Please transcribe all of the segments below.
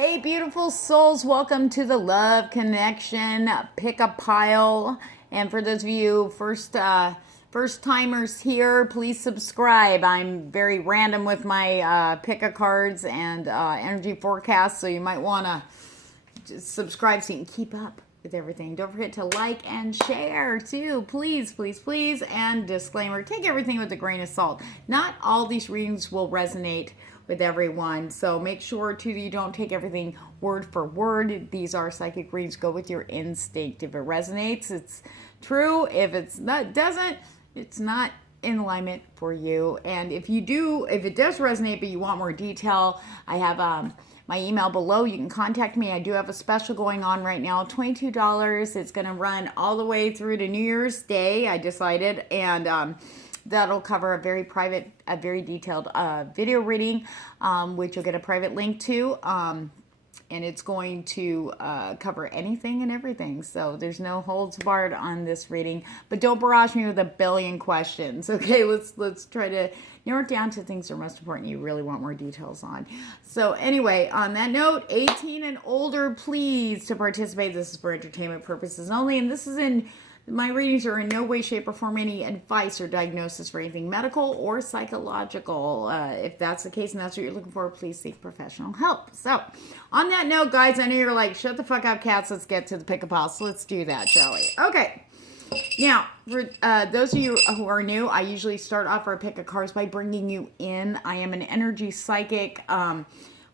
Hey, beautiful souls, welcome to the Love Connection. Pick a pile. And for those of you first timers here, please subscribe. I'm very random with my pick a cards and energy forecasts, so you might want to just subscribe so you can keep up with everything. Don't forget to like and share too, please, please, please. And disclaimer, take everything with a grain of salt. Not all these readings will resonate with everyone, so make sure too that you don't take everything word for word. These are psychic readings. Go with your instinct. If it resonates, it's true. If it's not, doesn't, it's not in alignment for you. And if it does resonate but you want more detail, I have my email below. You can contact me. I do have a special going on right now, $22. It's going to run all the way through to New Year's Day, I decided, and that'll cover a very private, a very detailed video reading, which you'll get a private link to. And it's going to cover anything and everything. So there's no holds barred on this reading. But don't barrage me with a billion questions. Okay, let's try to narrow it down to things that are most important you really want more details on. So anyway, on that note, 18 and older, please, to participate. This is for entertainment purposes only. And this is in... My readings are in no way, shape, or form any advice or diagnosis for anything medical or psychological. If that's the case and that's what you're looking for, please seek professional help. So, on that note, guys, I know you're like, shut the fuck up, cats. Let's get to the pick-a-pile. So let's do that, shall we? Okay. Now, for those of you who are new, I usually start off our pick-a-cards by bringing you in. I am an energy psychic.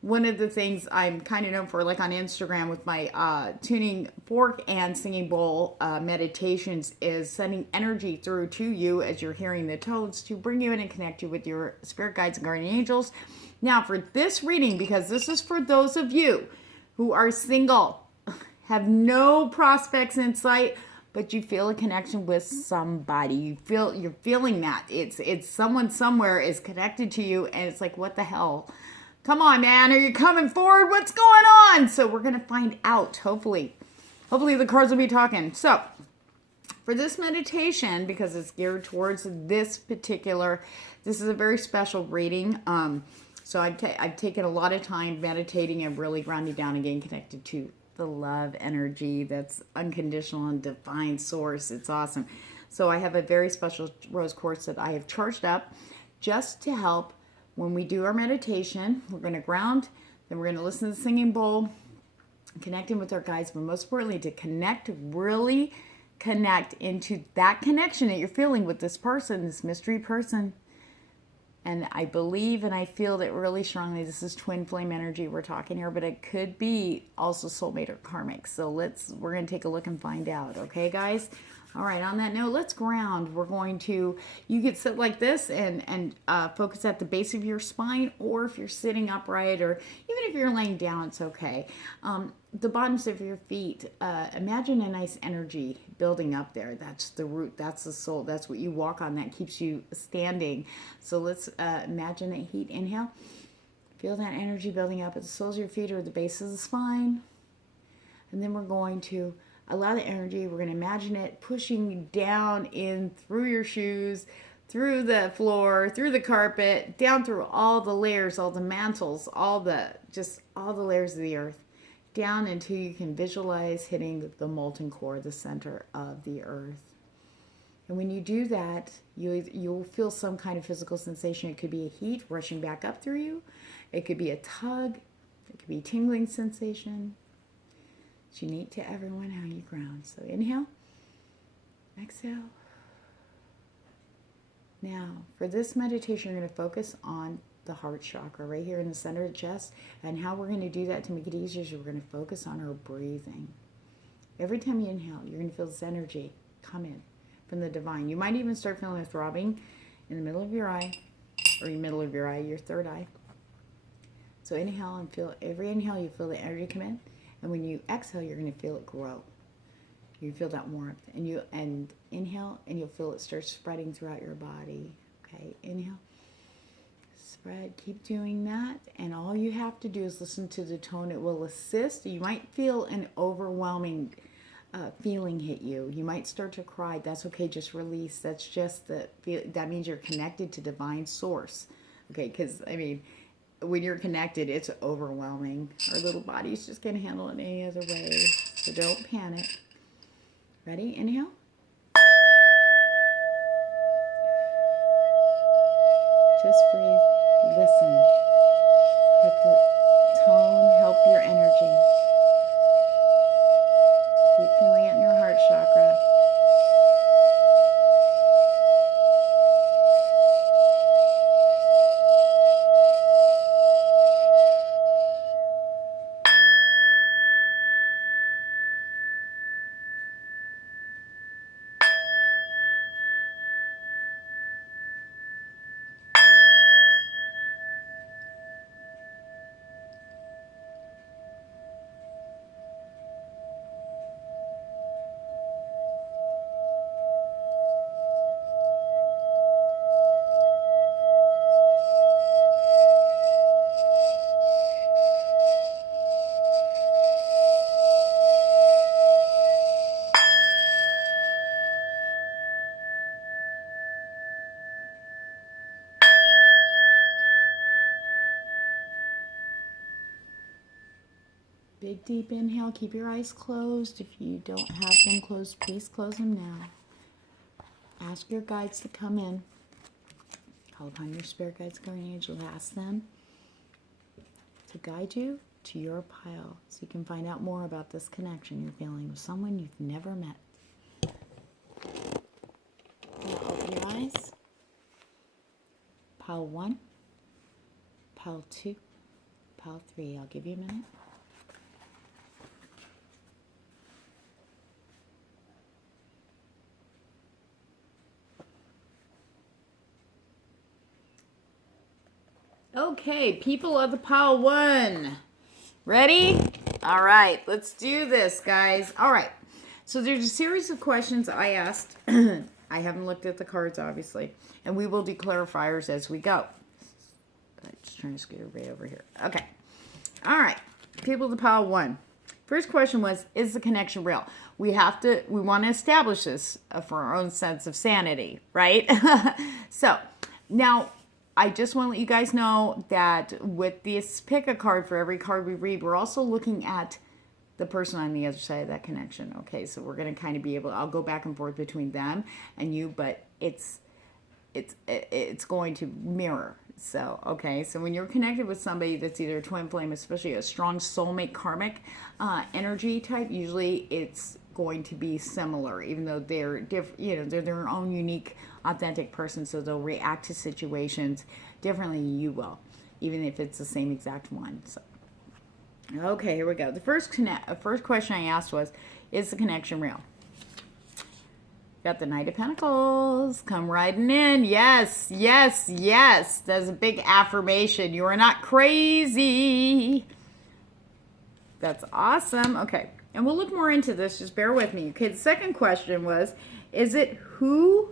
One of the things I'm kind of known for, like on Instagram with my tuning fork and singing bowl meditations, is sending energy through to you as you're hearing the tones to bring you in and connect you with your spirit guides and guardian angels. Now, for this reading, because this is for those of you who are single, have no prospects in sight, but you feel a connection with somebody. You're feeling that. It's someone somewhere is connected to you, and it's like, what the hell? Come on, man. Are you coming forward? What's going on? So we're going to find out, hopefully. Hopefully the cards will be talking. So for this meditation, because it's geared towards this is a very special reading. So I've taken a lot of time meditating and really grounding down and getting connected to the love energy that's unconditional and divine source. It's awesome. So I have a very special rose quartz that I have charged up just to help. When we do our meditation, we're going to ground, then we're going to listen to the singing bowl, connecting with our guides, but most importantly, to connect, really connect into that connection that you're feeling with this person, this mystery person. And I believe and I feel that really strongly this is twin flame energy we're talking here, but it could be also soulmate or karmic. So we're going to take a look and find out. Okay, guys? All right, on that note, let's ground. We're going to, you could sit like this and focus at the base of your spine, or if you're sitting upright, or even if you're laying down, it's okay. The bottoms of your feet, imagine a nice energy building up there. That's the root, that's the soul, that's what you walk on, that keeps you standing. So let's imagine a heat. Inhale. Feel that energy building up at the soles of your feet or the base of the spine. And then we're going to allow the energy, we're going to imagine it pushing down in through your shoes, through the floor, through the carpet, down through all the layers, all the mantles, all the layers of the earth, down until you can visualize hitting the molten core, the center of the earth. And when you do that, you'll feel some kind of physical sensation. It could be a heat rushing back up through you. It could be a tug. It could be a tingling sensation. It's unique to everyone how you ground. So inhale, exhale. Now, for this meditation, you're going to focus on the heart chakra right here in the center of the chest. And how we're going to do that to make it easier is we're going to focus on our breathing. Every time you inhale, you're going to feel this energy come in from the divine. You might even start feeling a throbbing in the middle of your eye, or your third eye. So inhale and feel, every inhale you feel the energy come in. And when you exhale, you're going to feel it grow. You feel that warmth. And inhale, and you'll feel it start spreading throughout your body. Okay, inhale, spread. Keep doing that. And all you have to do is listen to the tone. It will assist. You might feel an overwhelming feeling hit you. You might start to cry. That's okay. Just release. That's just that means you're connected to divine source. Okay, because, I mean, when you're connected, it's overwhelming. Our little bodies just can't handle it any other way. So don't panic. Ready? Inhale. Just breathe. Listen. Let the tone help your energy. Keep feeling it in your heart chakra. Big deep inhale. Keep your eyes closed. If you don't have them closed, please close them now. Ask your guides to come in. Call upon your spirit guides, guardian angels. Ask them to guide you to your pile so you can find out more about this connection you're feeling with someone you've never met. Now open your eyes. Pile 1, pile 2, pile 3. I'll give you a minute. Okay, people of the pile 1. Ready? All right, let's do this, guys. All right, so there's a series of questions I asked. I haven't looked at the cards, obviously, and we will do clarifiers as we go. Just trying to scoot everybody over here. Okay. All right, people of the pile 1. First question was, is the connection real? We want to establish this for our own sense of sanity, right? So, now, I just want to let you guys know that with this pick a card for every card we read, we're also looking at the person on the other side of that connection. Okay, so we're going to kind of be able, I'll go back and forth between them and you, but it's going to mirror. So, okay, so when you're connected with somebody that's either a twin flame, especially a strong soulmate karmic energy type, usually it's going to be similar, even though they're different, you know, they're their own unique, authentic person, so they'll react to situations differently than you will, even if it's the same exact one. So, okay, here we go. The first question I asked was, is the connection real? Got the Knight of Pentacles. Come riding in. Yes, yes, yes. That's a big affirmation. You are not crazy. That's awesome. Okay. And we'll look more into this. Just bear with me. Okay. The second question was, is it who?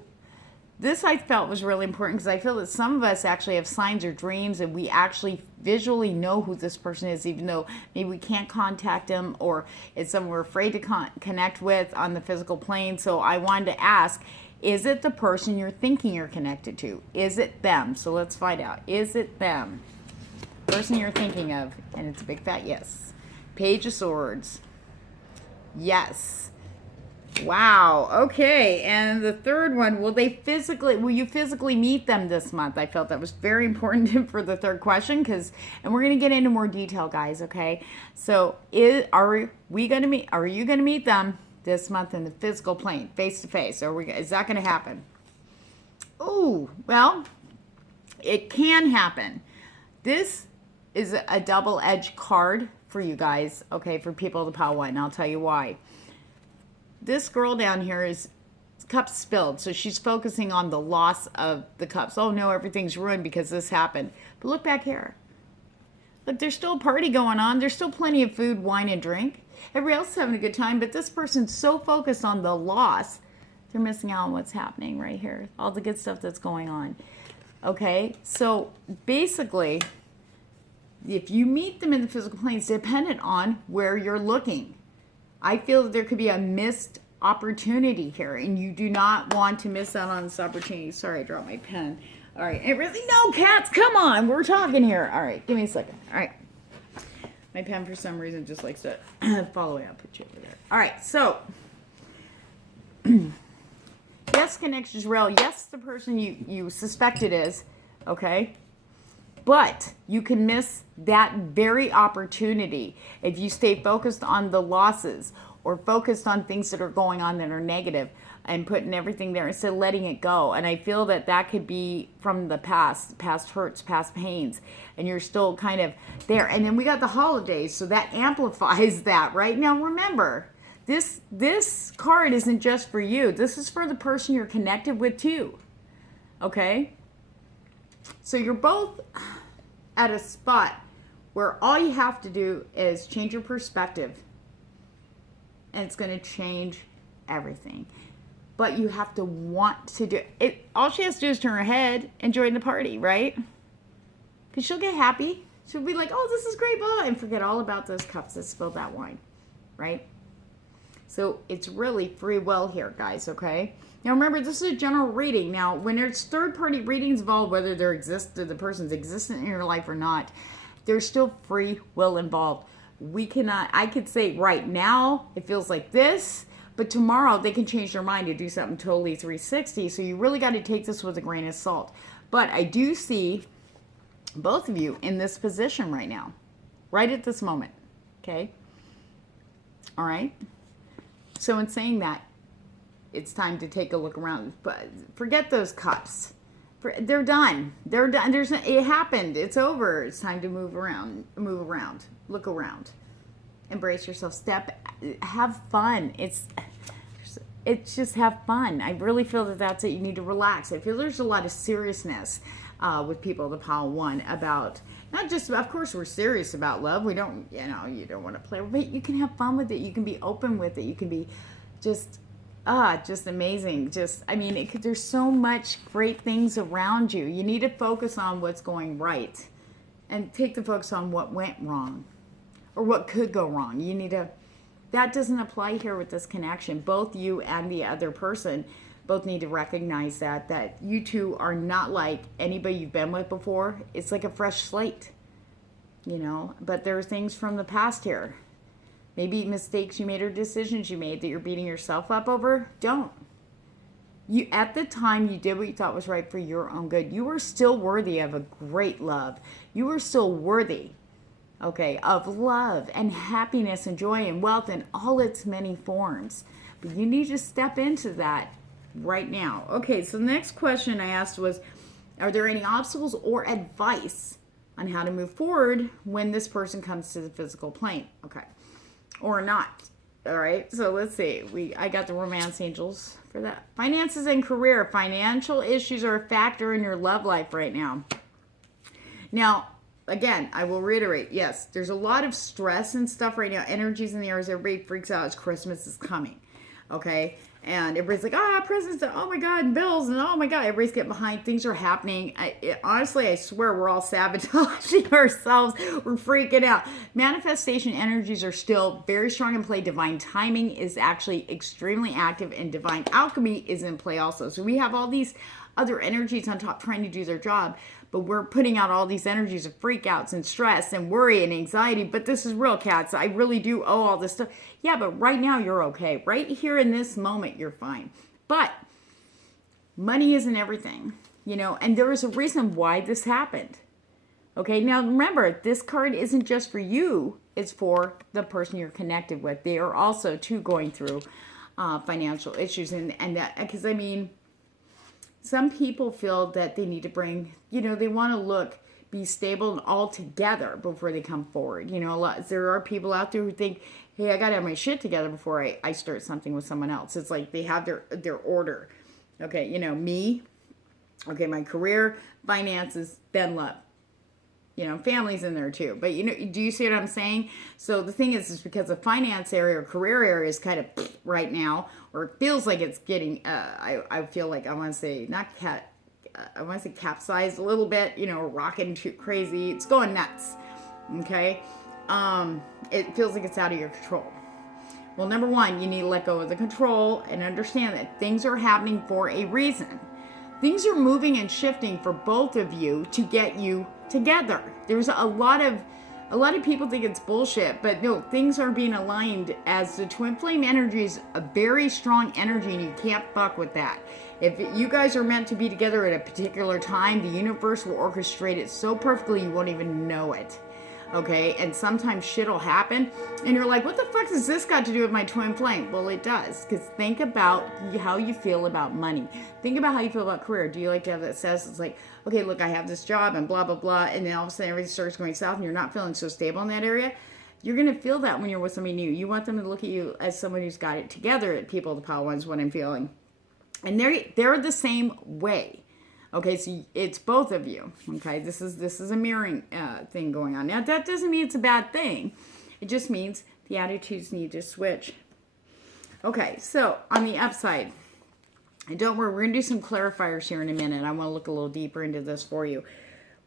This I felt was really important because I feel that some of us actually have signs or dreams and we actually visually know who this person is, even though maybe we can't contact them or it's someone we're afraid to connect with on the physical plane. So I wanted to ask, is it the person you're thinking you're connected to? Is it them? So let's find out. Is it them? Person you're thinking of. And it's a big fat yes. Page of Swords. Yes. Wow. Okay. And the third one, will you physically meet them this month? I felt that was very important for the third question and we're going to get into more detail, guys. Okay. So are you going to meet them this month in the physical plane, face to face? Is that going to happen? Oh, well, it can happen. This is a double-edged card for you guys. Okay. For people of the pile 1. And I'll tell you why. This girl down here is cups spilled. So she's focusing on the loss of the cups. Oh no, everything's ruined because this happened. But look back here. Look, there's still a party going on. There's still plenty of food, wine, and drink. Everybody else is having a good time. But this person's so focused on the loss, they're missing out on what's happening right here. All the good stuff that's going on. Okay, so basically, if you meet them in the physical plane, it's dependent on where you're looking. I feel that there could be a missed opportunity here, and you do not want to miss out on this opportunity. Sorry, I dropped my pen. All right. No, cats, come on. We're talking here. All right. Give me a second. All right. My pen, for some reason, just likes to follow it. I'll put you over there. All right. So, yes, connection is real. Yes, the person you suspect it is. Okay. But you can miss that very opportunity if you stay focused on the losses or focused on things that are going on that are negative and putting everything there instead of letting it go. And I feel that that could be from the past hurts, past pains, and you're still kind of there. And then we got the holidays, so that amplifies that. Right now, remember, this card isn't just for you. This is for the person you're connected with too. Okay? So you're both at a spot where all you have to do is change your perspective, and it's going to change everything. But you have to want to do it. All she has to do is turn her head and join the party, right? Because she'll get happy. She'll be like, oh, this is great, blah, and forget all about those cups that spilled that wine, right? So it's really free will here, guys, okay? Now, remember, this is a general reading. Now, when there's third-party readings involved, whether the person's existent in your life or not, there's still free will involved. I could say right now, it feels like this, but tomorrow they can change their mind to do something totally 360. So you really got to take this with a grain of salt. But I do see both of you in this position right now, right at this moment, okay? All right? So in saying that, it's time to take a look around. But forget those cups. They're done. They're done. It happened. It's over. It's time to move around, look around, embrace yourself. Have fun. It's just have fun. I really feel that that's it. You need to relax. I feel there's a lot of seriousness with people, the pile one, about not just, of course, we're serious about love. We don't, you don't want to play, but you can have fun with it. You can be open with it. You can be just amazing. There's so much great things around you. You need to focus on what's going right and take the focus on what went wrong or what could go wrong. That doesn't apply here with this connection. Both you and the other person both need to recognize that you two are not like anybody you've been with before. It's like a fresh slate, but there are things from the past here. Maybe mistakes you made or decisions you made that you're beating yourself up over. Don't. At the time, you did what you thought was right for your own good. You were still worthy of a great love. You were still worthy, okay, of love and happiness and joy and wealth in all its many forms. But you need to step into that right now. Okay, so the next question I asked was, are there any obstacles or advice on how to move forward when this person comes to the physical plane? Okay. Or not. All right. So let's see. I got the romance angels for that. Finances and career. Financial issues are a factor in your love life right now. Now, again, I will reiterate. Yes, there's a lot of stress and stuff right now. Energies in the air as everybody freaks out as Christmas is coming. Okay. And everybody's like, presents, oh my God, and bills, and oh my God, everybody's getting behind. Things are happening. Honestly, I swear we're all sabotaging ourselves. We're freaking out. Manifestation energies are still very strong in play. Divine timing is actually extremely active, and divine alchemy is in play also. So we have all these other energies on top trying to do their job, but we're putting out all these energies of freakouts and stress and worry and anxiety. But this is real, cats. I really do owe all this stuff. Yeah, but right now you're okay. Right here in this moment, you're fine. But money isn't everything, and there is a reason why this happened. Okay, now remember, this card isn't just for you. It's for the person you're connected with. They are also, too, going through financial issues. And that, because, some people feel that they need to bring, they want to be stable and all together before they come forward. There are people out there who think, hey, I got to have my shit together before I start something with someone else. It's like they have their order. Okay, me, okay, my career, finances, then love. Family's in there too. But, do you see what I'm saying? So the thing is because the finance area or career area is kind of right now, or it feels like it's getting, I feel like I want to say, I want to say capsized a little bit, rocking too crazy. It's going nuts. Okay? It feels like it's out of your control. Well, number one, you need to let go of the control and understand that things are happening for a reason. things are moving and shifting for both of you to get you together. There's a lot of people think it's bullshit, but no, things are being aligned, as the twin flame energy is a very strong energy and you can't fuck with that. If you guys are meant to be together at a particular time, the universe will orchestrate it so perfectly you won't even know it. Okay, and sometimes shit will happen and you're like, what the fuck has this got to do with my twin flame? Well, it does, because think about how you feel about money. Think about how you feel about career. Do you like to have that says it's like, okay, look, I have this job and blah blah blah, and then all of a sudden everything starts going south and you're not feeling so stable in that area? You're going to feel that when you're with somebody new. You want them to look at you as someone who's got it together. At people, the power ones, what I'm feeling, and they're the same way. Okay, so it's both of you. Okay, this is a mirroring thing going on. Now, that doesn't mean it's a bad thing. It just means the attitudes need to switch. Okay, so on the upside, and don't worry, we're going to do some clarifiers here in a minute. I want to look a little deeper into this for you.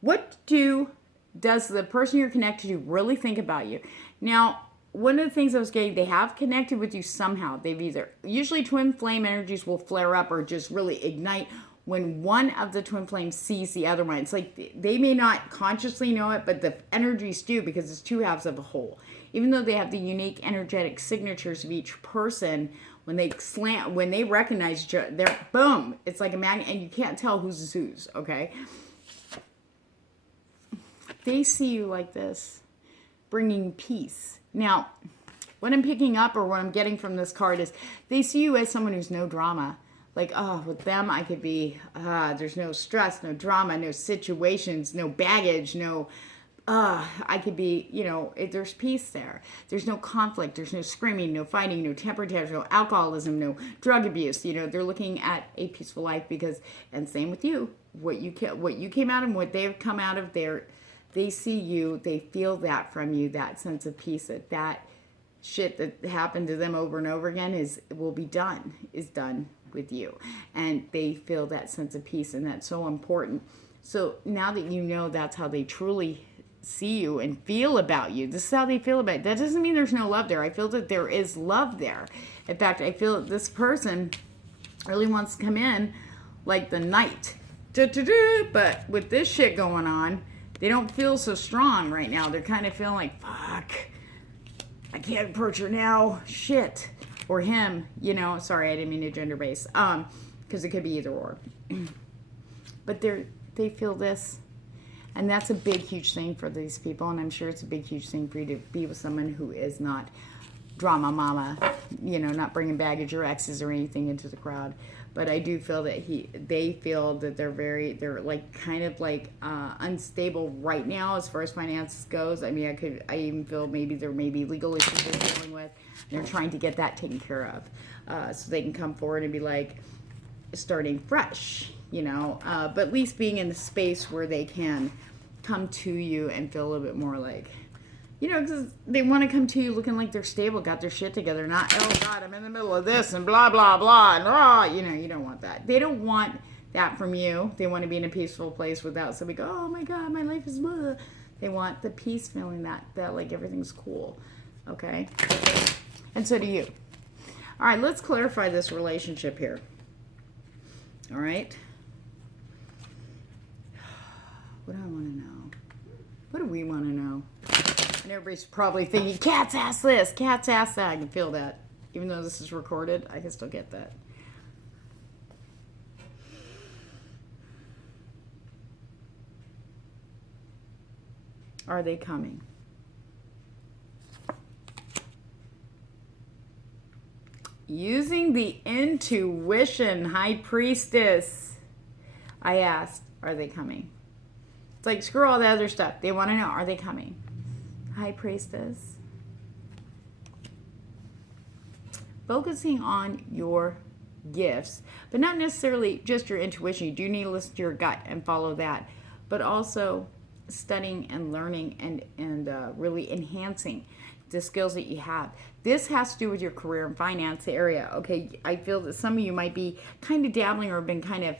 What does the person you're connected to really think about you? Now, one of the things I was getting, they have connected with you somehow. They've either, usually twin flame energies will flare up or just really ignite when one of the twin flames sees the other one. It's like they may not consciously know it, but the energies do, because it's two halves of a whole. Even though they have the unique energetic signatures of each person, when they recognize each other, they're boom. It's like a magnet, and you can't tell who's whose. Okay, they see you like this, bringing peace. Now, what I'm picking up, or what I'm getting from this card, is they see you as someone who's no drama. Like, oh, with them, I could be, there's no stress, no drama, no situations, no baggage, I could be, there's peace there. There's no conflict, there's no screaming, no fighting, no temper tantrums, no alcoholism, no drug abuse. They're looking at a peaceful life because, and same with you, what you came out of and what they've come out of, they see you, they feel that from you, that sense of peace, that shit that happened to them over and over again is done with you, and they feel that sense of peace, and that's so important. So now that you know that's how they truly see you and feel about you, this is how they feel about it. That doesn't mean there's no love there. I feel that there is love there. In fact, I feel that this person really wants to come in like the knight, but with this shit going on, they don't feel so strong right now. They're kind of feeling like, fuck, I can't approach her now, shit. Or him, sorry, I didn't mean to gender base, because it could be either or. But they feel this, and that's a big, huge thing for these people, and I'm sure it's a big, huge thing for you to be with someone who is not drama mama, not bringing baggage or exes or anything into the crowd. But I do feel that they feel that they're like kind of like unstable right now as far as finances goes. I mean, I even feel maybe there may be legal issues they're dealing with. They're trying to get that taken care of, so they can come forward and be like starting fresh, but at least being in the space where they can come to you and feel a little bit more like, because they want to come to you looking like they're stable, got their shit together, not, oh God, I'm in the middle of this and blah, blah, blah, and rah, you don't want that. They don't want that from you. They want to be in a peaceful place without somebody go, oh my God, my life is blah. They want the peace feeling that like everything's cool, okay? And so do you. All right, let's clarify this relationship here. All right? What do I want to know? What do we want to know? And everybody's probably thinking, Kat's asked this, Kat's asked that. I can feel that. Even though this is recorded, I can still get that. Are they coming? Using the intuition, High Priestess. I asked, are they coming? It's like, screw all the other stuff. They want to know, are they coming? High Priestess. Focusing on your gifts, but not necessarily just your intuition. You do need to listen to your gut and follow that, but also studying and learning and really enhancing the skills that you have. This has to do with your career and finance area. Okay, I feel that some of you might be kind of dabbling or have been kind of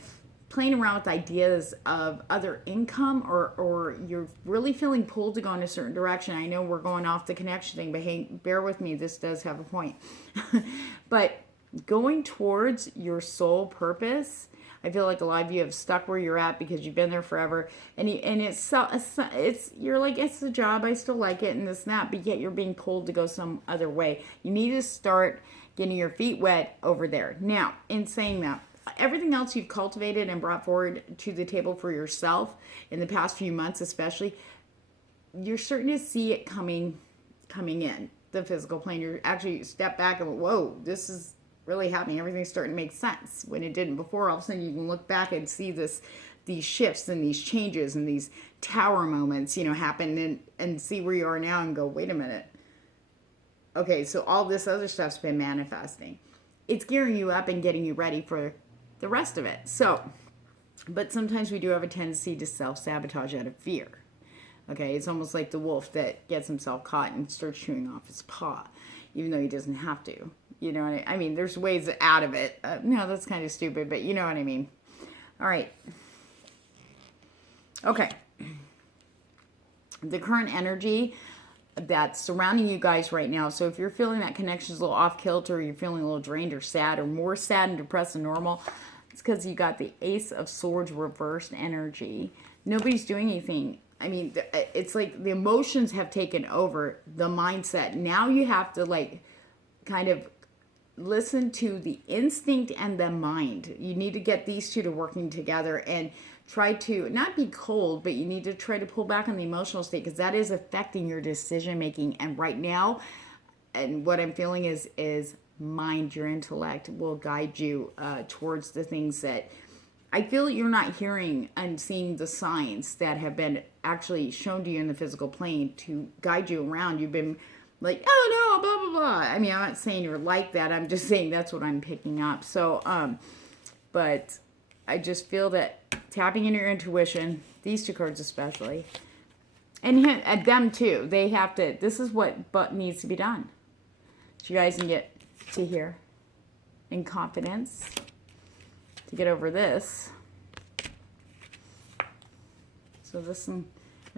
playing around with ideas of other income, or you're really feeling pulled to go in a certain direction. I know we're going off the connection thing, but hey, bear with me, this does have a point. But going towards your soul purpose, I feel like a lot of you have stuck where you're at because you've been there forever, and you're like, it's a job, I still like it, and this and that, but yet you're being pulled to go some other way. You need to start getting your feet wet over there. Now, in saying that, everything else you've cultivated and brought forward to the table for yourself in the past few months, especially, you're starting to see it coming in the physical plane. You're actually step back and whoa, this is really happening. Everything's starting to make sense when it didn't before. All of a sudden you can look back and see these shifts and these changes and these tower moments, happen and see where you are now and go, wait a minute. Okay, so all this other stuff's been manifesting. It's gearing you up and getting you ready for the rest of it. So, but sometimes we do have a tendency to self-sabotage out of fear. Okay, it's almost like the wolf that gets himself caught and starts chewing off his paw, even though he doesn't have to. You know what I mean? There's ways out of it. No, that's kind of stupid, but you know what I mean. All right. Okay. The current energy that's surrounding you guys right now. So if you're feeling that connection is a little off kilter, or you're feeling a little drained or sad or more sad and depressed than normal, it's because you got the Ace of Swords reversed energy. Nobody's doing anything. I mean, it's like the emotions have taken over the mindset. Now you have to kind of listen to the instinct and the mind. You need to get these two to working together and try to not be cold, but you need to try to pull back on the emotional state because that is affecting your decision making. And right now, and what I'm feeling is mind, your intellect will guide you towards the things that I feel you're not hearing and seeing the signs that have been actually shown to you in the physical plane to guide you around. You've been like, oh no, blah, blah, blah. I mean, I'm not saying you're like that. I'm just saying that's what I'm picking up. So, but I just feel that tapping into your intuition, these two cards especially, and at them too, they have to, this is what needs to be done. So you guys can get to here in confidence to get over this. So this and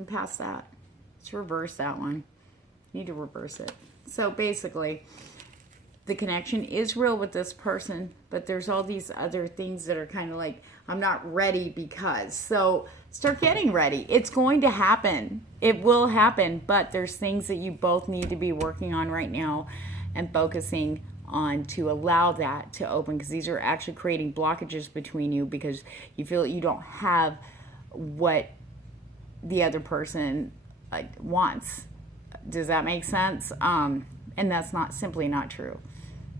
past that. Let's reverse that one. Need to reverse it. So basically, the connection is real with this person, but there's all these other things that are kind of like, I'm not ready because. So start getting ready. It's going to happen. It will happen, but there's things that you both need to be working on right now and focusing on to allow that to open, because these are actually creating blockages between you because you feel that you don't have what the other person wants. Does that make sense? And that's simply not true.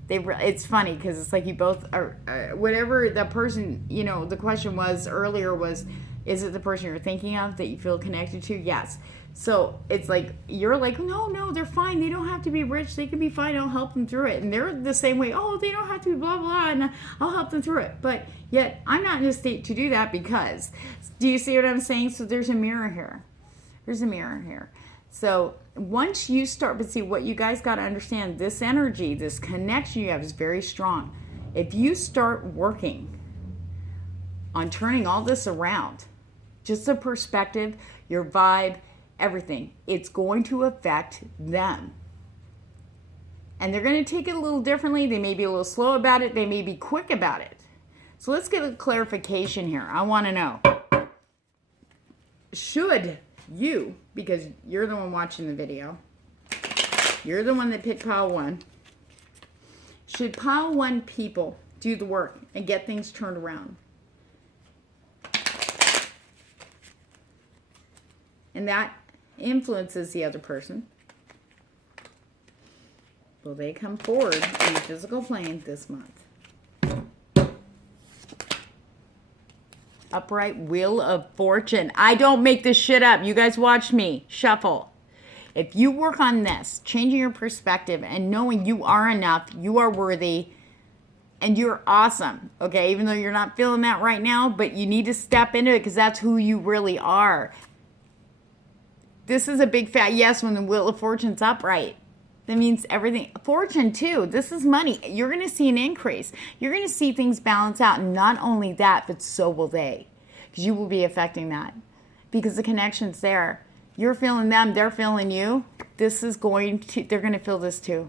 It's funny because it's like you both are, whatever the person, the question was earlier was, is it the person you're thinking of that you feel connected to? Yes. So it's like, you're like, no, they're fine. They don't have to be rich. They can be fine. I'll help them through it. And they're the same way. Oh, they don't have to be blah, blah, and I'll help them through it. But yet I'm not in a state to do that because, do you see what I'm saying? So there's a mirror here. There's a mirror here. So once you start, but see what you guys got to understand, this energy, this connection you have is very strong. If you start working on turning all this around, just the perspective, your vibe, everything, it's going to affect them. And they're going to take it a little differently. They may be a little slow about it. They may be quick about it. So let's get a clarification here. I want to know, should you, because you're the one watching the video, you're the one that picked pile one, should pile one people do the work and get things turned around? And that influences the other person. Will they come forward in the physical plane this month? Upright Wheel of Fortune. I don't make this shit up. You guys watch me shuffle. If you work on this, changing your perspective and knowing you are enough, you are worthy, and you're awesome, okay? Even though you're not feeling that right now, but you need to step into it because that's who you really are. This is a big fat yes when the Wheel of Fortune's upright. That means everything. Fortune, too. This is money. You're going to see an increase. You're going to see things balance out. And not only that, but so will they. Because you will be affecting that. Because the connection's there. You're feeling them. They're feeling you. They're going to feel this, too.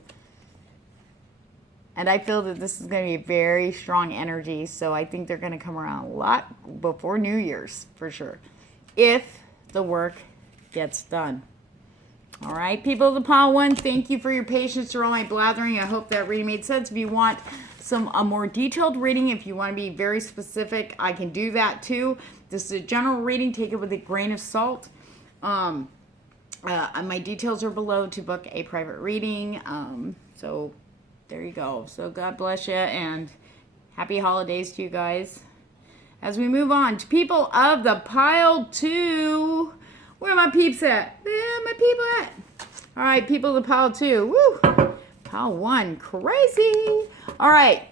And I feel that this is going to be very strong energy. So I think they're going to come around a lot before New Year's, for sure, if the work gets done. All right, people of the pile one, thank you for your patience through all my blathering. I hope that reading made sense. If you want a more detailed reading, if you want to be very specific, I can do that too. This is a general reading. Take it with a grain of salt. My details are below to book a private reading. So there you go. So God bless you and happy holidays to you guys. As we move on to people of the pile two. Where are my peeps at? Where are my people at? All right, people of the pile two. Woo! Pile one, crazy. All right,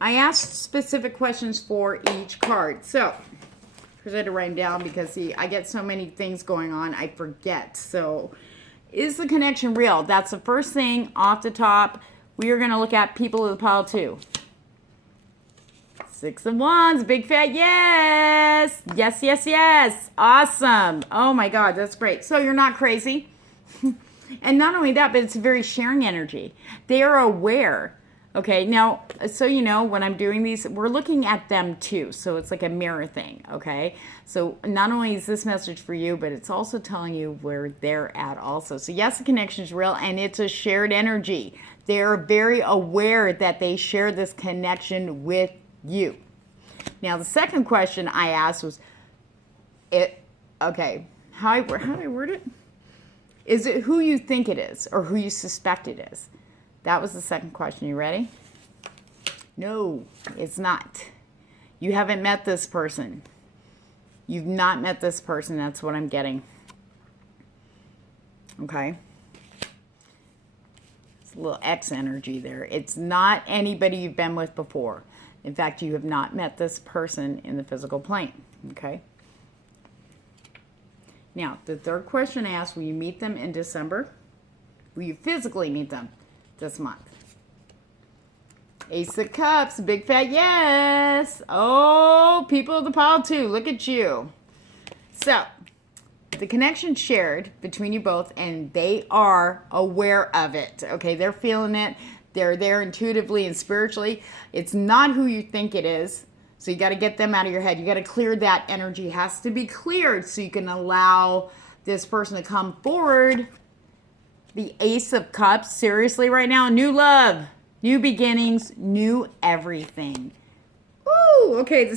I asked specific questions for each card. So, because I had to write them down because, see, I get so many things going on, I forget. So, is the connection real? That's the first thing off the top. We are going to look at people of the pile two. 6 of Wands, big fat yes. Yes, yes, yes. Awesome. Oh my God, that's great. So you're not crazy. And not only that, but it's a very sharing energy. They are aware. Okay, now, so you know, when I'm doing these, we're looking at them too. So it's like a mirror thing, okay? So not only is this message for you, but it's also telling you where they're at also. So yes, the connection is real and it's a shared energy. They're very aware that they share this connection with you. Now, the second question I asked was, how do I word it? Is it who you think it is or who you suspect it is? That was the second question. You ready? No, it's not. You haven't met this person. You've not met this person. That's what I'm getting. Okay. It's a little X energy there. It's not anybody you've been with before. In fact, you have not met this person in the physical plane, okay? Now, the third question I asked, will you meet them in December? Will you physically meet them this month? Ace of Cups, big fat yes. Oh, people of the pile two, look at you. So, the connection shared between you both, and they are aware of it, okay? They're feeling it. They're there intuitively and spiritually. It's not who you think it is. So you got to get them out of your head. You got to clear that energy. It has to be cleared so you can allow this person to come forward. The Ace of Cups, seriously right now, new love, new beginnings, new everything. Woo! Okay, the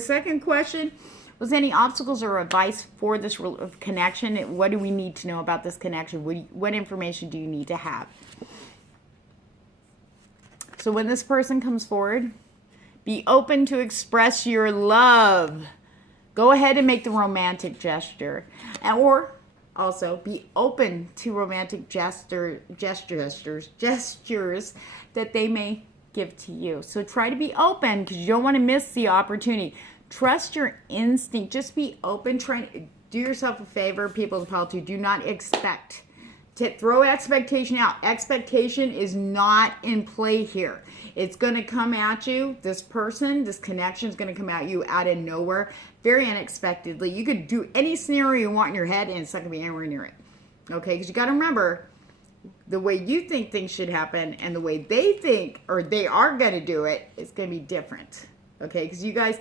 second question was any obstacles or advice for this connection? What do we need to know about this connection? What information do you need to have? So when this person comes forward, be open to express your love. Go ahead and make the romantic gesture. Or also be open to romantic gestures that they may give to you. So try to be open because you don't want to miss the opportunity. Trust your instinct. Just be open. Try to do yourself a favor, people of the pile two. Do not expect. To throw expectation out. Expectation is not in play here. It's going to come at you. This person, this connection is going to come at you out of nowhere, very unexpectedly. You could do any scenario you want in your head, and it's not going to be anywhere near it. Okay, because you got to remember, the way you think things should happen and the way they think or they are going to do it is going to be different. Okay, because you guys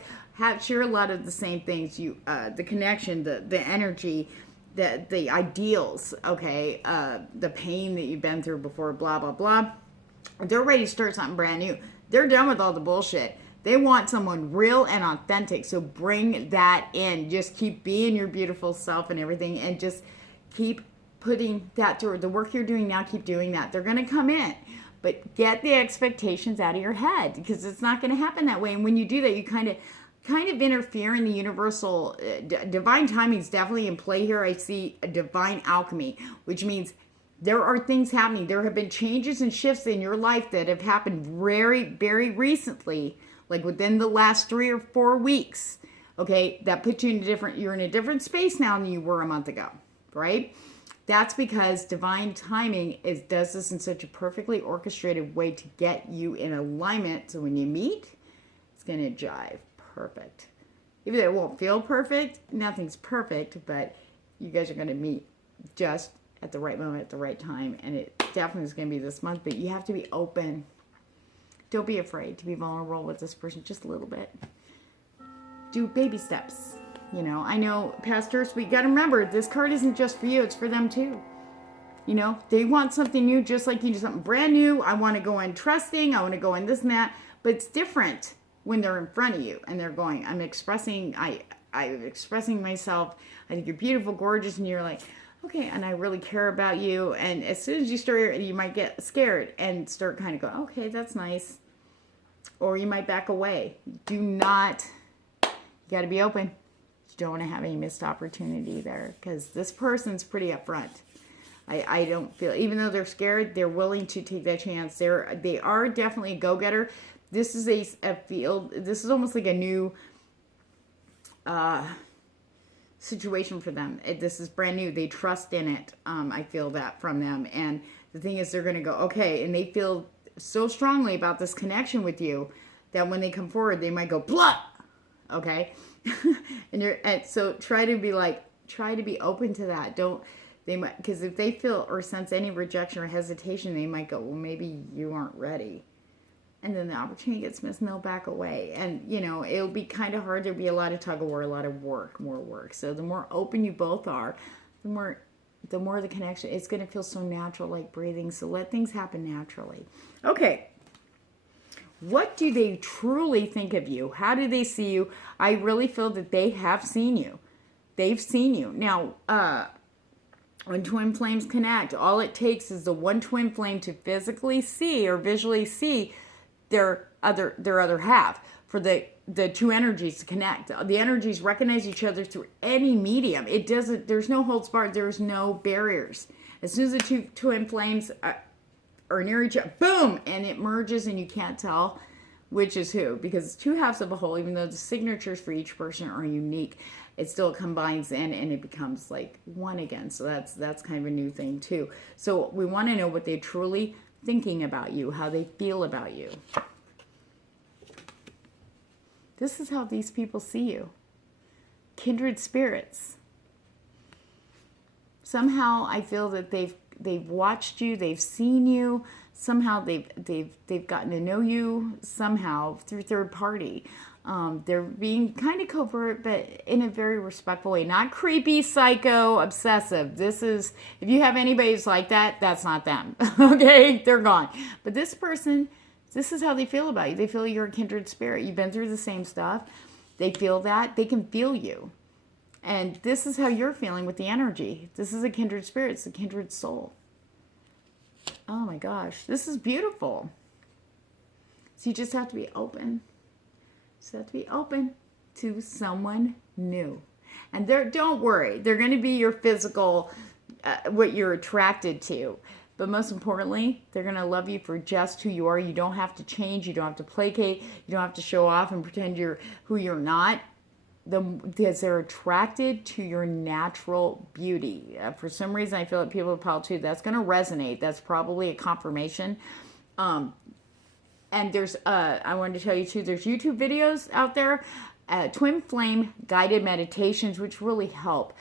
share a lot of the same things. The connection, the energy, the ideals, okay, the pain that you've been through before, blah, blah, blah. They're ready to start something brand new. They're done with all the bullshit. They want someone real and authentic. So bring that in. Just keep being your beautiful self and everything, and just keep putting that to the work you're doing now. Keep doing that. They're going to come in. But get the expectations out of your head, because it's not going to happen that way. And when you do that, you kind of interfere in the universal. Divine timing is definitely in play here. I see a divine alchemy, which means there are things happening. There have been changes and shifts in your life that have happened very, very recently, like within the last 3 or 4 weeks. Okay, that puts you in you're in a different space now than you were a month ago, right? That's because divine timing does this in such a perfectly orchestrated way to get you in alignment. So when you meet, it's going to jive perfect. Even though it won't feel perfect, nothing's perfect, but you guys are going to meet just at the right moment, at the right time. And it definitely is going to be this month, but you have to be open. Don't be afraid to be vulnerable with this person just a little bit. Do baby steps. You know, I know pastors, but you got to remember, this card isn't just for you, it's for them too. You know, they want something new just like you do, something brand new. I want to go in trusting, I want to go in this and that, but it's different when they're in front of you and they're going, I'm expressing myself. I think you're beautiful, gorgeous, and you're like, okay, and I really care about you. And as soon as you start, you might get scared and start kind of going, okay, that's nice. Or you might back away. Do not, you got to be open. You don't want to have any missed opportunity there because this person's pretty upfront. I don't feel, even though they're scared, they're willing to take that chance. They are definitely a go-getter. This is a field, this is almost like a new situation for them. This is brand new. They trust in it. I feel that from them. And the thing is, they're going to go, okay, and they feel so strongly about this connection with you that when they come forward, they might go, blah, okay? and so try to be open to that. Because if they feel or sense any rejection or hesitation, they might go, well, maybe you aren't ready. And then the opportunity gets missed and they'll back away. And, you know, it'll be kind of hard. There'll be a lot of tug of war, a lot of work, more work. So the more open you both are, the more the connection, it's going to feel so natural, like breathing. So let things happen naturally. Okay. What do they truly think of you? How do they see you? I really feel that they have seen you. They've seen you. Now, when twin flames connect, all it takes is the one twin flame to physically see or visually see their other half, for the two energies to connect. The energies recognize each other through any medium. There's no holds barred, there's no barriers. As soon as the two twin flames are near each other, boom, and it merges and you can't tell which is who, because it's two halves of a whole. Even though the signatures for each person are unique, it still combines in and it becomes like one again. So that's kind of a new thing too. So we want to know what they're truly thinking about you, how they feel about you. This is how these people see you. Kindred spirits. Somehow I feel that they've watched you, they've seen you, somehow they've gotten to know you somehow through third party. They're being kind of covert, but in a very respectful way. Not creepy, psycho, obsessive. This is, if you have anybody who's like that, that's not them. Okay? They're gone. But this person, this is how they feel about you. They feel you're a kindred spirit. You've been through the same stuff. They feel that. They can feel you. And this is how you're feeling with the energy. This is a kindred spirit. It's a kindred soul. Oh my gosh. This is beautiful. So you just have to be open. So have to be open to someone new. And don't worry, they're going to be your physical, what you're attracted to. But most importantly, they're going to love you for just who you are. You don't have to change. You don't have to placate. You don't have to show off and pretend you're who you're not. Because they're attracted to your natural beauty. For some reason, I feel like people with Pile 2, that's going to resonate. That's probably a confirmation. And there's, I wanted to tell you too, there's YouTube videos out there, twin flame guided meditations, which really help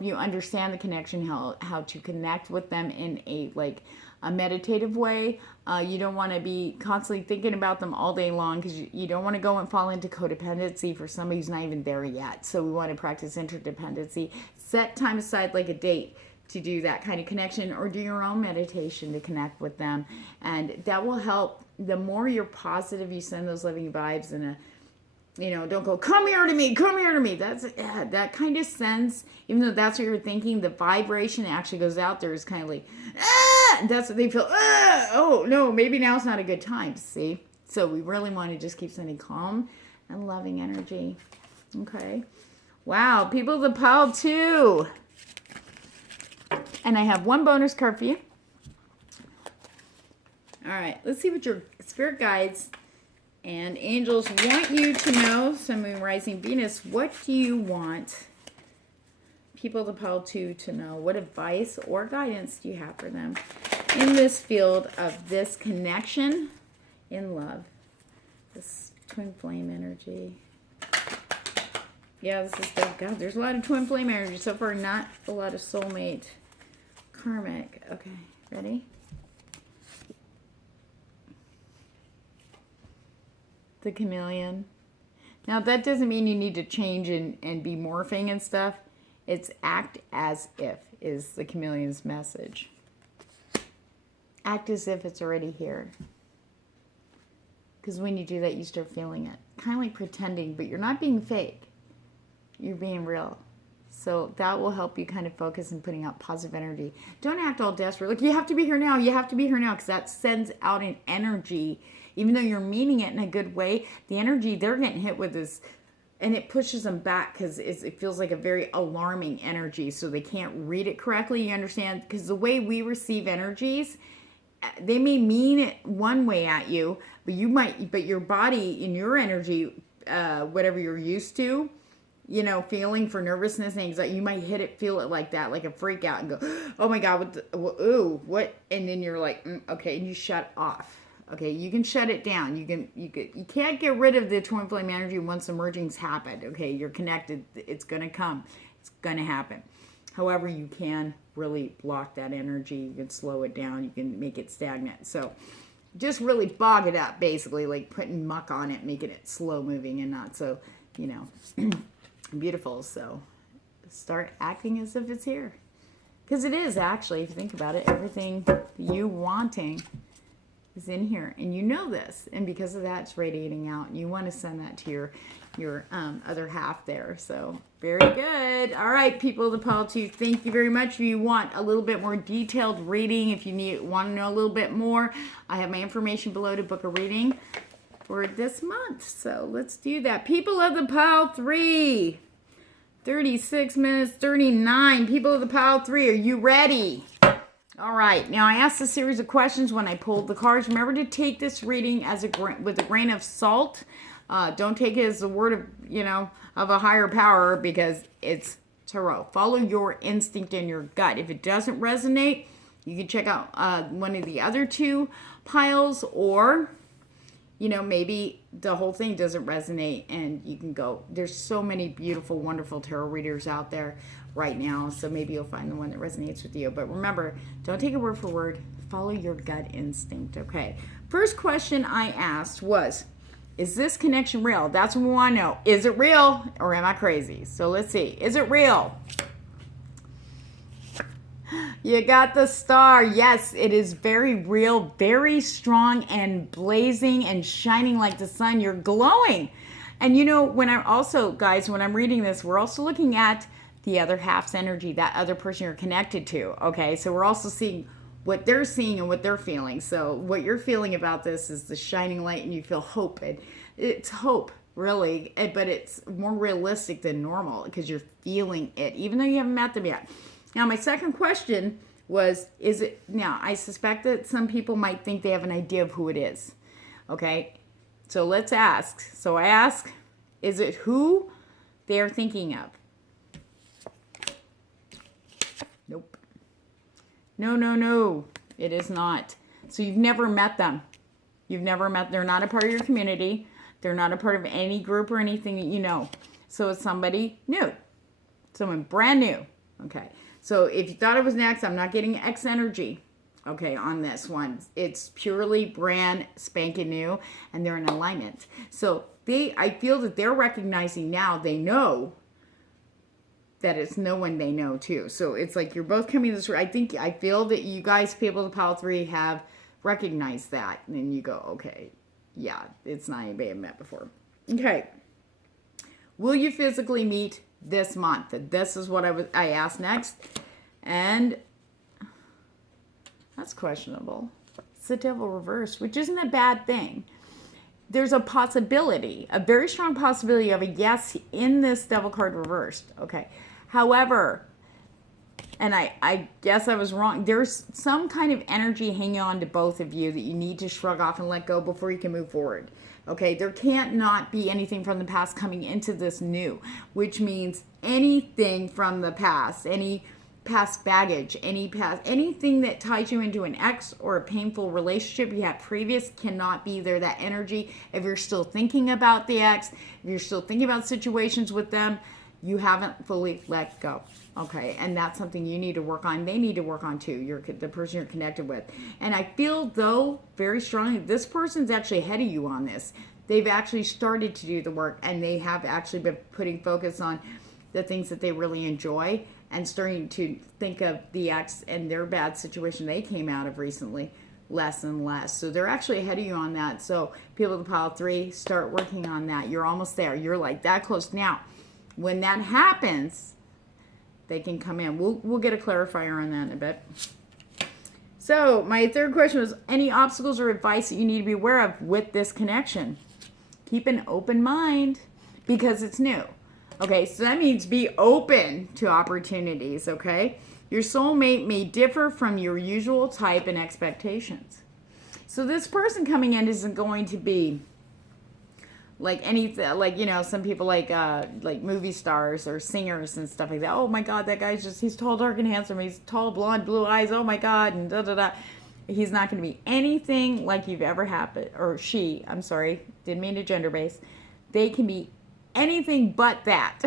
you understand the connection, how to connect with them in a meditative way. You don't want to be constantly thinking about them all day long, because you don't want to go and fall into codependency for somebody who's not even there yet. So we want to practice interdependency. Set time aside, like a date, to do that kind of connection, or do your own meditation to connect with them. And that will help. The more you're positive, you send those loving vibes, and don't go, come here to me. That's that kind of sense, even though that's what you're thinking, the vibration that actually goes out there is kind of like, that's what they feel. Oh no, maybe now's not a good time. See? So we really want to just keep sending calm and loving energy. Okay. Wow. People of the Pile 2. And I have one bonus card for you. All right. Let's see what your spirit guides and angels want you to know. Sun, Moon, Rising, Venus. What do you want people of the Pile 2 to know? What advice or guidance do you have for them in this field of this connection in love? This twin flame energy. Yeah, this is God. There's a lot of twin flame energy so far. Not a lot of soulmate karmic. Okay, ready? The chameleon. Now, that doesn't mean you need to change and be morphing and stuff. It's act as if is the chameleon's message. Act as if it's already here. Because when you do that, you start feeling it. Kind of like pretending, but you're not being fake. You're being real. So that will help you kind of focus and putting out positive energy. Don't act all desperate. Like, you have to be here now. You have to be here now. Because that sends out an energy. Even though you're meaning it in a good way, the energy they're getting hit with is, and it pushes them back because it feels like a very alarming energy. So they can't read it correctly. You understand? Because the way we receive energies, they may mean it one way at you, but your body and your energy, whatever you're used to, feeling for nervousness and anxiety, you might feel it like that, like a freak out and go, oh my God, what? And then you're like, okay, and you shut off. Okay, you can shut it down. You can't get rid of the twin flame energy once the merging's happened. Okay, you're connected. It's gonna come. It's gonna happen. However, you can really block that energy. You can slow it down. You can make it stagnant. So just really bog it up, basically, like putting muck on it, making it slow moving and not so, beautiful. So start acting as if it's here. Because it is, actually, if you think about it, everything you wanting is in here, and you know this, and because of that, it's radiating out, and you want to send that to your other half there. So very good. All right, people of the Pile 2, thank you very much. If you want a little bit more detailed reading, if you want to know a little bit more, I have my information below to book a reading for this month. So let's do that. People of the Pile 3, 36 minutes 39. People of the Pile 3, are you ready? All right, now I asked a series of questions when I pulled the cards. Remember to take this reading with a grain of salt. Don't take it as the word of a higher power, because it's tarot. Follow your instinct and your gut. If it doesn't resonate, you can check out one of the other two piles, or maybe the whole thing doesn't resonate and you can go. There's so many beautiful, wonderful tarot readers out there right now, so maybe you'll find the one that resonates with you. But remember, don't take it word for word. Follow your gut instinct, okay? First question I asked was, is this connection real? That's what we want to know. Is it real, or am I crazy? So let's see. Is it real? You got the star. Yes, it is very real, very strong and blazing and shining like the sun. You're glowing. And when I'm reading this, we're also looking at the other half's energy, that other person you're connected to. Okay, so we're also seeing what they're seeing and what they're feeling. So what you're feeling about this is the shining light, and you feel hope. It's hope, really, but it's more realistic than normal because you're feeling it, even though you haven't met them yet. Now, my second question was, is it, now I suspect that some people might think they have an idea of who it is. Okay, so let's ask. So I ask, is it who they're thinking of? Nope. No, it is not. So you've never met them. They're not a part of your community. They're not a part of any group or anything that you know. So it's somebody new. Someone brand new. Okay. So if you thought it was next, I'm not getting X energy, okay, on this one. It's purely brand spanking new, and they're in alignment. So I feel that they're recognizing now, they know that it's no one they know too. So it's like you're both coming this way. I feel that you guys, people of the Pile 3, have recognized that. And then you go, okay, yeah, it's not anybody I've met before. Okay. Will you physically meet this month? This is what I asked next. And that's questionable. It's the devil reversed, which isn't a bad thing. There's a possibility, a very strong possibility of a yes in this devil card reversed. Okay. However, and I guess I was wrong, there's some kind of energy hanging on to both of you that you need to shrug off and let go before you can move forward. Okay, there can't not be anything from the past coming into this new, which means anything from the past, any past baggage, anything that ties you into an ex or a painful relationship you had previous cannot be there. That energy, if you're still thinking about the ex, if you're still thinking about situations with them, you haven't fully let go. Okay, and that's something you need to work on. They need to work on too. The person you're connected with. And I feel, though, very strongly, this person's actually ahead of you on this. They've actually started to do the work, and they have actually been putting focus on the things that they really enjoy and starting to think of the ex and their bad situation they came out of recently less and less. So they're actually ahead of you on that. So people of the pile 3, start working on that. You're almost there. You're like that close. Now, when that happens, they can come in. We'll get a clarifier on that in a bit. So my third question was, any obstacles or advice that you need to be aware of with this connection? Keep an open mind because it's new. Okay, so that means be open to opportunities, okay? Your soulmate may differ from your usual type and expectations. So this person coming in isn't going to be like anything, like, you know, some people like movie stars or singers and stuff like that. Oh my God, that guy's he's tall, dark, and handsome. He's tall, blonde, blue eyes. Oh my God, and da da da. He's not going to be anything like you've ever happened, or she, I'm sorry, didn't mean to gender base. They can be anything but that.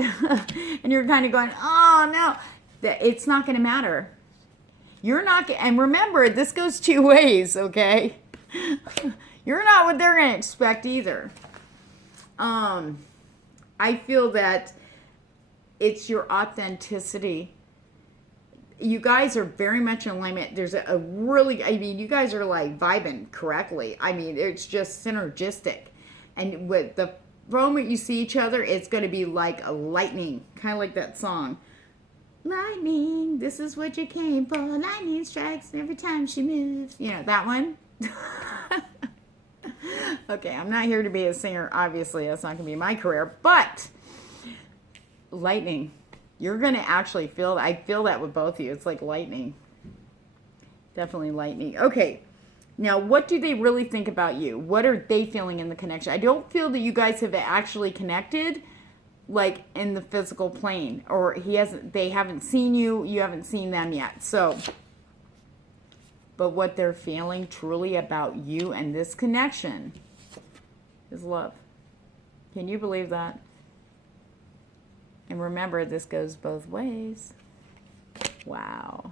And you're kind of going, oh no, it's not going to matter. You're not, and remember, this goes 2 ways, okay? You're not what they're going to expect either. I feel that it's your authenticity. You guys are very much in alignment. There's a really, I mean, you guys are like vibing correctly. I mean, it's just synergistic. And with the moment you see each other, it's going to be like a lightning, kind of like that song. Lightning, this is what you came for. Lightning strikes every time she moves. You know, that one? Okay, I'm not here to be a singer. Obviously, that's not going to be my career. But lightning, you're going to actually feel that. I feel that with both of you. It's like lightning. Definitely lightning. Okay, now what do they really think about you? What are they feeling in the connection? I don't feel that you guys have actually connected like in the physical plane, or they haven't seen you, you haven't seen them yet. So, but what they're feeling truly about you and this connection is love. Can you believe that? And remember, this goes both ways. Wow.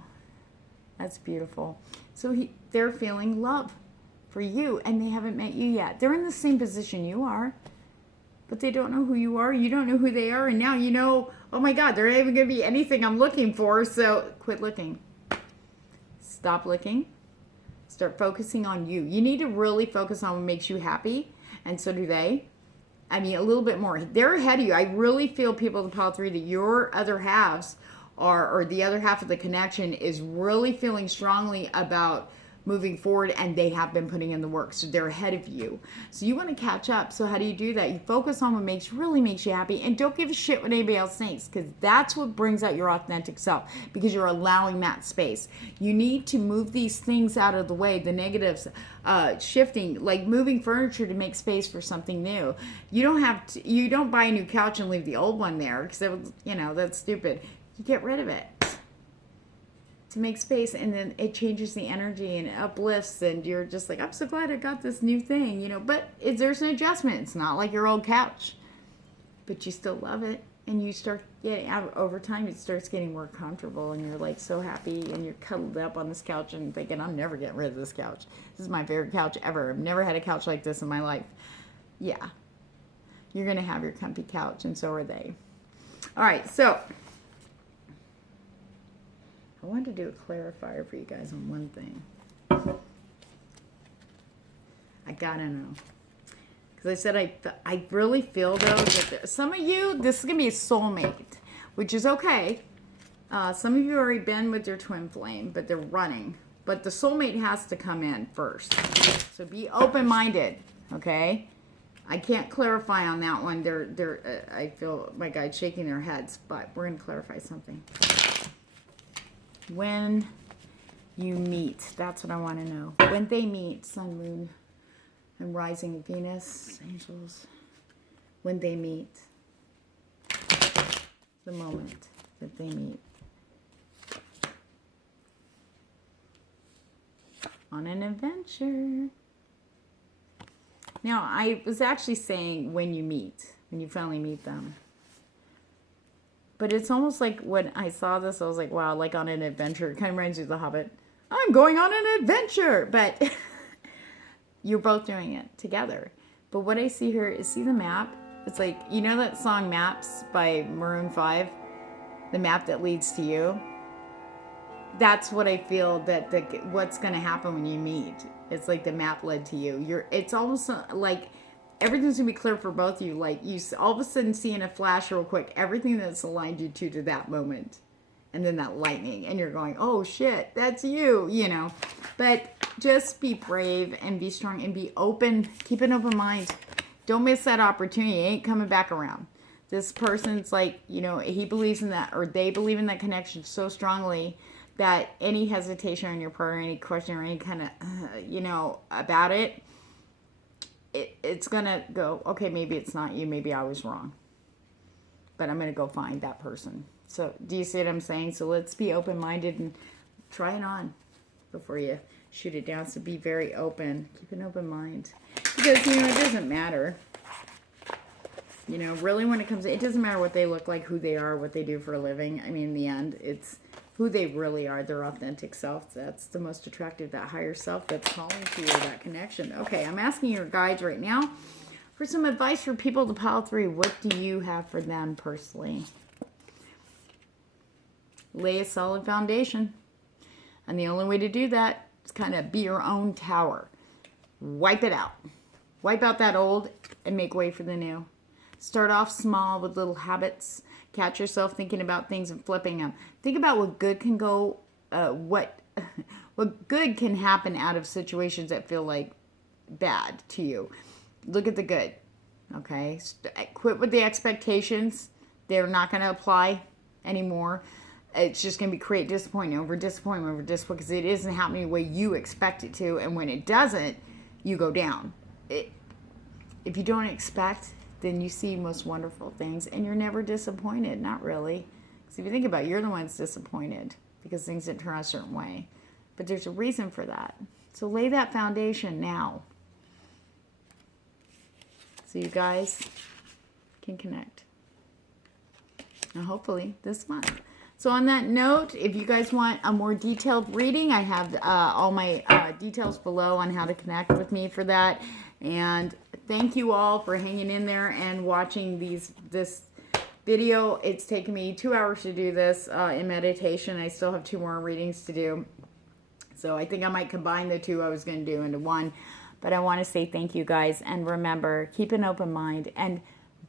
That's beautiful. So they're feeling love for you, and they haven't met you yet. They're in the same position you are, but they don't know who you are. You don't know who they are, and now you know, oh my God, they're not even going to be anything I'm looking for, so quit looking. Stop looking. Start focusing on you. You need to really focus on what makes you happy, and so do they. I mean, a little bit more. They're ahead of you. I really feel, people of the pile 3, that your other halves or the other half of the connection is really feeling strongly about moving forward, and they have been putting in the work. So they're ahead of you. So you want to catch up. So how do you do that? You focus on what really makes you happy, and don't give a shit what anybody else thinks, because that's what brings out your authentic self, because you're allowing that space. You need to move these things out of the way, the negatives, shifting, like moving furniture to make space for something new. You don't buy a new couch and leave the old one there, because that's stupid. You get rid of it to make space, and then it changes the energy and it uplifts, and you're just like, I'm so glad I got this new thing, but there's an adjustment. It's not like your old couch, but you still love it, and you start getting, over time, it starts getting more comfortable, and you're like so happy, and you're cuddled up on this couch and thinking, I'm never getting rid of this couch. This is my favorite couch ever. I've never had a couch like this in my life. Yeah, you're going to have your comfy couch, and so are they. All right, so I wanted to do a clarifier for you guys on one thing. I gotta know. Because I said I really feel, though, that some of you, this is going to be a soulmate, which is okay. Some of you have already been with your twin flame, but they're running. But the soulmate has to come in first. So be open-minded, okay? I can't clarify on that one. I feel my guides shaking their heads, but we're going to clarify something. When you meet, that's what I want to know. When they meet, sun, moon, and rising Venus, angels, when they meet, the moment that they meet. On an adventure. Now, I was actually saying when you finally meet them. But it's almost like when I saw this, I was like, wow, like on an adventure. It kind of reminds me of The Hobbit. I'm going on an adventure. But you're both doing it together. But what I see here is, see the map? It's like, you know that song Maps by Maroon 5? The map that leads to you? That's what I feel that what's going to happen when you meet. It's like the map led to you. It's almost like everything's going to be clear for both of you. Like you all of a sudden see in a flash real quick everything that's aligned you to that moment. And then that lightning. And you're going, oh shit, that's you, you know. But just be brave and be strong and be open. Keep an open mind. Don't miss that opportunity. It ain't coming back around. This person's like, you know, he believes in that, or they believe in that connection so strongly that any hesitation on your part or any question or any kind of, you know, about it, it's going to go, okay, maybe it's not you. Maybe I was wrong. But I'm going to go find that person. So do you see what I'm saying? So let's be open-minded and try it on before you shoot it down. So be very open. Keep an open mind. Because, you know, it doesn't matter. You know, really when it comes to, it doesn't matter what they look like, who they are, what they do for a living. I mean, in the end, it's who they really are, their authentic self. That's the most attractive, that higher self that's calling to you, that connection. Okay, I'm asking your guides right now for some advice for people to pile 3. What do you have for them personally? Lay a solid foundation. And the only way to do that is kind of be your own tower. Wipe it out. Wipe out that old and make way for the new. Start off small with little habits. Catch yourself thinking about things and flipping them. Think about what good can go, what good can happen out of situations that feel like bad to you. Look at the good, okay? Quit with the expectations. They're not going to apply anymore. It's just going to create disappointment over disappointment over disappointment because it isn't happening the way you expect it to. And when it doesn't, you go down. If you don't expect, then you see most wonderful things and you're never disappointed. Not really. Because if you think about it, you're the one that's disappointed because things didn't turn out a certain way. But there's a reason for that. So lay that foundation now. So you guys can connect. And hopefully this month. So on that note, if you guys want a more detailed reading, I have all my details below on how to connect with me for that. And thank you all for hanging in there and watching this video. It's taken me 2 hours to do this in meditation. I still have 2 more readings to do. So I think I might combine the 2 I was going to do into 1. But I want to say thank you guys. And remember, keep an open mind. And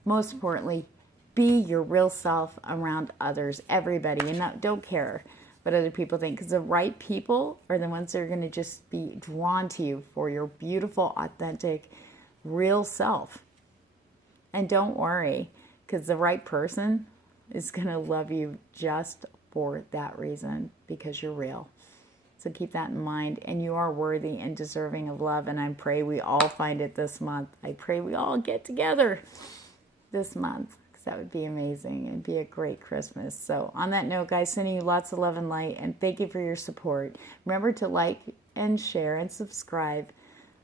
most importantly, be your real self around others, everybody. And don't care what other people think. Because the right people are the ones that are going to just be drawn to you for your beautiful, authentic, real self. And don't worry, because the right person is going to love you just for that reason, because you're real. So keep that in mind. And you are worthy and deserving of love. And I pray we all find it this month. I pray we all get together this month. That would be amazing and be a great Christmas. So on that note, guys, sending you lots of love and light, and thank you for your support. Remember to like and share and subscribe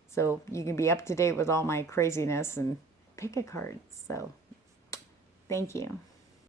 so you can be up to date with all my craziness and pick a card. So thank you.